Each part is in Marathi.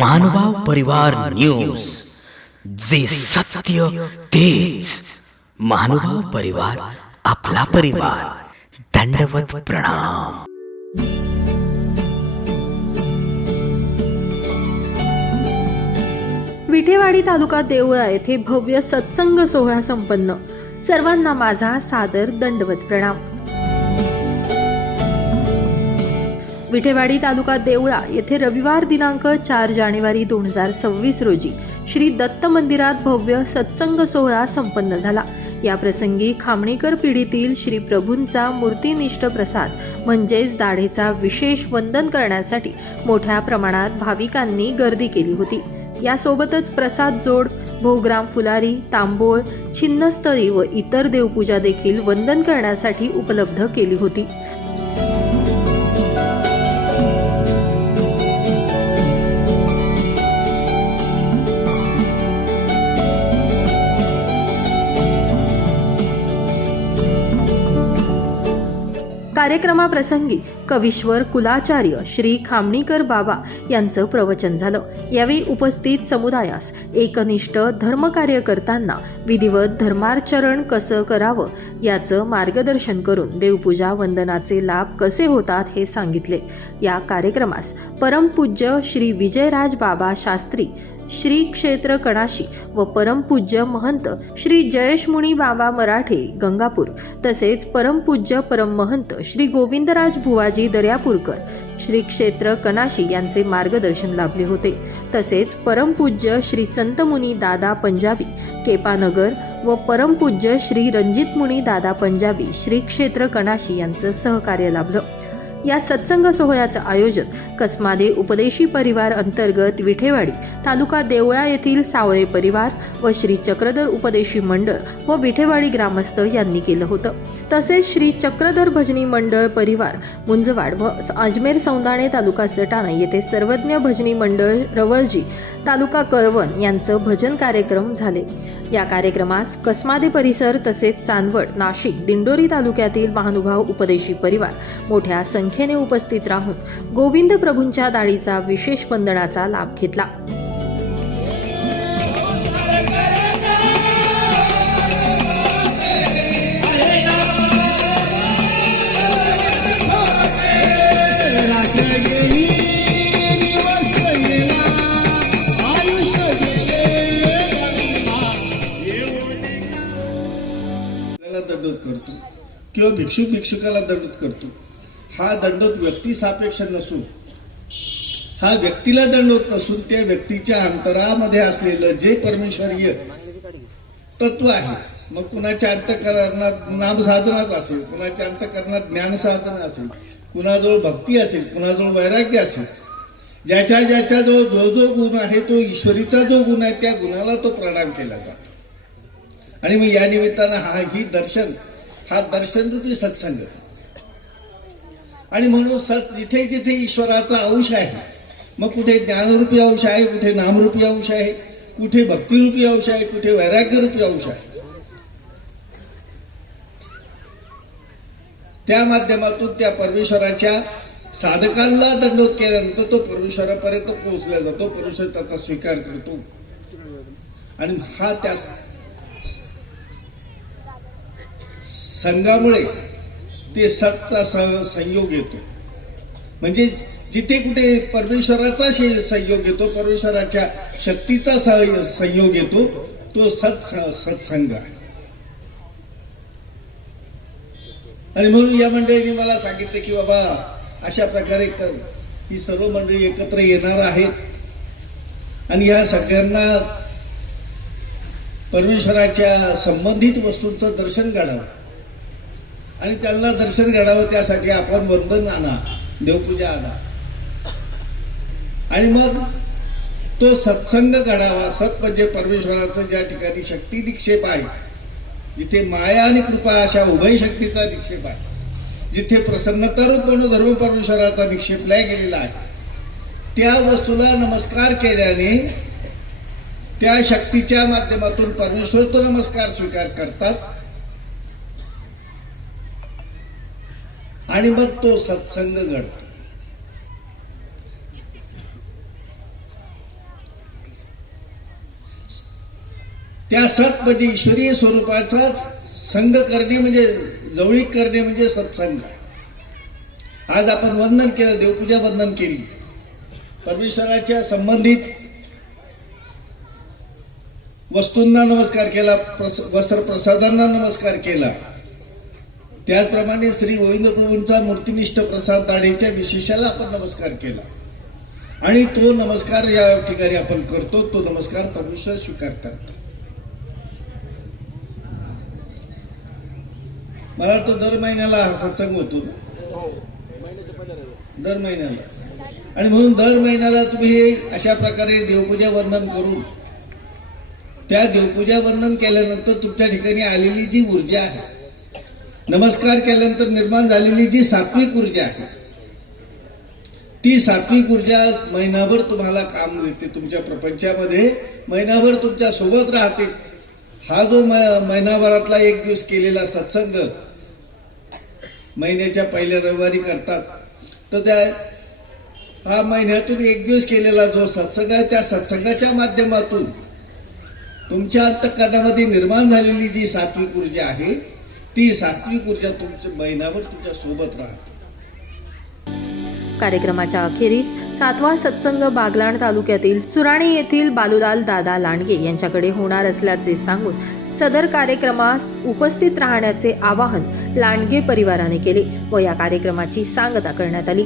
महानुभाव परिवार न्यूज, जे सत्य तेच. महानुभाव परिवार, आपला परिवार. दंडवत प्रणाम. विठेवाडी तालुका देवळा येथे भव्य सत्संग सोहळा संपन्न. सर्वांना माझा सादर दंडवत प्रणाम. विठेवाडी तालुका देवळा येथे रविवार दिनांक 4 जानेवारी 2026 रोजी श्री दत्त मंदिरात भव्य सत्संग सोहळा संपन्न झाला. या प्रसंगी खामणेकर पिढीतील श्री प्रभूंचा मूर्तिनिष्ठ प्रसाद म्हणजेच दाढेचा विशेष वंदन करण्यासाठी मोठ्या प्रमाणात भाविकांनी गर्दी केली होती. यासोबतच प्रसाद जोड, भोगराम फुलारी, तांबोळ, छिन्नस्थळी व इतर देवपूजा देखील वंदन करण्यासाठी उपलब्ध केली होती. कार्यक्रमाप्रसंगी कवीश्वर कुलाचार्य श्री खामणीकर बाबा यांचं प्रवचन झालं. यावेळी उपस्थित समुदायास एकनिष्ठ धर्मकार्य करताना विधिवत धर्माचरण कसं करावं याचं मार्गदर्शन करून देवपूजा वंदनाचे लाभ कसे होतात हे सांगितले. या कार्यक्रमास परमपूज्य श्री विजयराज बाबा शास्त्री श्री क्षेत्र कणाशी व परमपूज्य महंत श्री जयेशमुनी बाबा मराठे गंगापूर तसेच परमपूज्य परम महंत श्री गोविंदराज बुवाजी दर्यापूरकर श्री क्षेत्र कणाशी यांचे मार्गदर्शन लाभले होते. तसेच परमपूज्य श्री संतमुनी दादा पंजाबी केपानगर व परमपूज्य श्री रणजित मुनी दादा पंजाबी श्री क्षेत्र कणाशी यांचं सहकार्य लाभलं. या सत्संग सोहळ्याचं आयोजन कसमादे उपदेशी परिवार अंतर्गत विठेवाडी तालुका देवळा येथील सावळे परिवार व श्री चक्रधर उपदेशी मंडळ व विठेवाडी ग्रामस्थ यांनी केलं होतं. तसेच श्री चक्रधर भजनी मंडळ परिवार मुंजवाड व अजमेर सौंदाणे तालुका सटाणा येथे सर्वज्ञ भजनी मंडळ रवळजी तालुका कळवण यांचं भजन कार्यक्रम झाले. या कार्यक्रमास कसमादे परिसर तसेच चांदवड, नाशिक, दिंडोरी तालुक्यातील महानुभाव उपदेशी परिवार मोठ्या संख्येने उपस्थित राहून गोविंद प्रभूंच्या दाढीचा विशेष वंदनाचा लाभ घेतला. दंडोत करतो किंवा भिक्षुकाला दंडोत करतो. हा दंडोत व्यक्ती सापेक्ष नसून हा व्यक्तीला दंडोत नसून त्या व्यक्तीच्या अंतरामध्ये असलेलं जे परमेश्वरीय तत्व आहे. मग कुणाच्या अंतःकरणात नाम साधनात असेल, कुणाच्या अंतःकरणात ज्ञान साधना असेल, कुणाजवळ भक्ती असेल, कुणाजवळ वैराग्य असेल, ज्याच्याजवळ जो गुण आहे तो ईश्वरीचा जो गुण आहे त्या गुणाला तो प्रणाम केला जातो. आणि मग या निमित्तानं हा दर्शन रूपी सत्संग. आणि म्हणून जिथे जिथे ईश्वराचा अंश आहे, मग कुठे ज्ञानरूपी अंश आहे, कुठे नामरूपी अंश आहे, कुठे भक्तिरूपी अंश आहे, कुठे वैराग्यरूपी अंश आहे. त्या माध्यमातून त्या परमेश्वराच्या साधकांना दंडोत केल्यानंतर तो परमेश्वरापर्यंत पोहोचला जातो. परमेश्वर त्याचा स्वीकार करतो आणि हा त्या संघामुळे ते सतचा संयोग येतो. म्हणजे जिथे कुठे परमेश्वराचा संयोग येतो, परमेश्वराच्या शक्तीचा संयोग येतो, तो सत्संग आहे. आणि म्हणून या मंडळींनी मला सांगितलं की बाबा अशा प्रकारे ही सर्व मंडळी एकत्र येणार आहेत आणि ह्या सगळ्यांना परमेश्वराच्या संबंधित वस्तूंचं दर्शन घडावं आणि त्यांना दर्शन घडावं. त्यासाठी आपण वंदन आणा, देवपूजा आणा आणि मग तो सत्संग घडावा. सत म्हणजे परमेश्वराचं ज्या ठिकाणी शक्ती निक्षेप आहे, जिथे माया आणि कृपा अशा उभय शक्तीचा निक्षेप आहे, जिथे प्रसन्नता रूप धर्म परमेश्वराचा निक्षेपला गेलेला आहे, त्या वस्तूला नमस्कार केल्याने त्या शक्तीच्या माध्यमातून परमेश्वर तो नमस्कार स्वीकार करतात आणि मग तो सत्संग घडतो. त्या सत म्हणजे ईश्वरीय स्वरूपाचा संग करणे म्हणजे जवळीक करणे म्हणजे सत्संग. आज आपण वंदन केलं, देवपूजा वंदन केली, परमेश्वराच्या संबंधित वस्तूंना नमस्कार केला, वस्त्र प्रसादांना नमस्कार केला. त्याचप्रमाणे श्री गोविंद प्रभूंचा मूर्तिनिष्ठ प्रसाद दाढेच्या विशेषाला आपण नमस्कार केला आणि तो नमस्कार या ठिकाणी आपण करतो. तो नमस्कार परमेश्वर स्वीकारतात. मला वाटतं दर महिन्याला हा सत्संग होतो, दर महिन्याला, आणि म्हणून दर महिन्याला तुम्ही अशा प्रकारे देवपूजा वंदन करून त्या देवपूजा वंदन केल्यानंतर तुमच्या ठिकाणी आलेली जी ऊर्जा आहे, नमस्कार केल्यानंतर निर्माण झालेली जी सात्विक ऊर्जा आहे, ती सात्विक ऊर्जा महिनाभर तुम्हाला काम देते. तुमच्या प्रपंचामध्ये महिनाभर तुमच्या सोबत राहते. हा जो महिनाभरातला एक दिवस केलेला सत्संग महिन्याच्या पहिल्या रविवारी करतात, तर त्या हा महिन्यातून एक दिवस केलेला जो सत्संग आहे, त्या सत्संगाच्या माध्यमातून तुमच्या अंतःकरणामध्ये निर्माण झालेली जी सात्विक ऊर्जा आहे, ती सात्विक ऊर्जा तुमच्या महिनाभर तुमच्या सोबत राहते. कार्यक्रमाच्या अखेरीस 7वा सत्संग बागलाण तालुक्यातील सुराणी येथील बालूलाल दादा लांडगे यांच्याकडे होणार असल्याचे सांगून सदर कार्यक्रमास उपस्थित राहण्याचे आवाहन लांडगे परिवाराने केले व या कार्यक्रमाची सांगता करण्यात आली.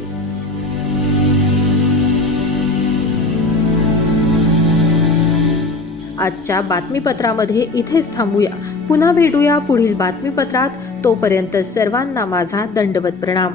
आजच्या बातमीपत्रामध्ये इथेच थांबूया. पुन्हा भेटूया पुढील बातमीपत्रात. तोपर्यंत सर्वांना माझा दंडवत प्रणाम.